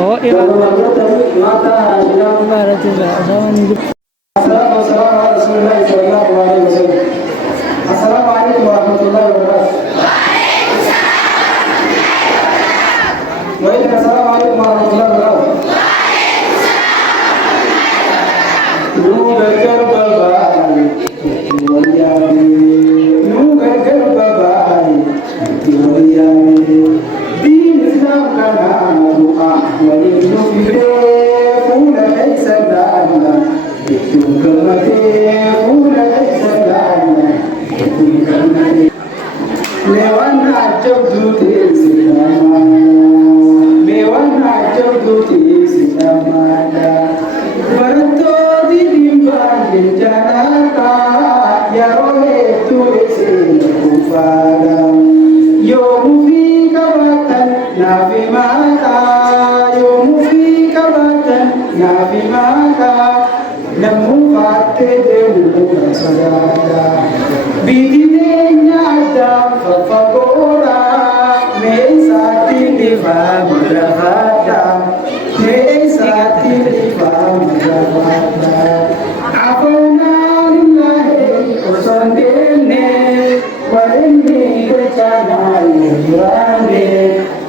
Oh, iya. Barat juga. Assalamualaikum warahmatullahi wabarakatuh. Assalamualaikum warahmatullahi wabarakatuh. Lewana jabduti sinamada barato didimba janaka yarohe tulisi kufada yomufi kabatan nabi mata yomufi kabatan nabi mata namu fate dewu sadada bidinenya ada fagora mesati diva mudavada mesati diva mudavada apona lillahi usandene warini dechana yurane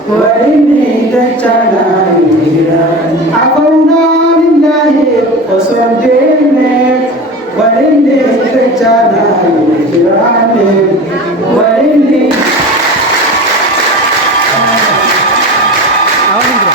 warini dechana yurane apona lillahi usandene warini dechana yurane warini Awalnya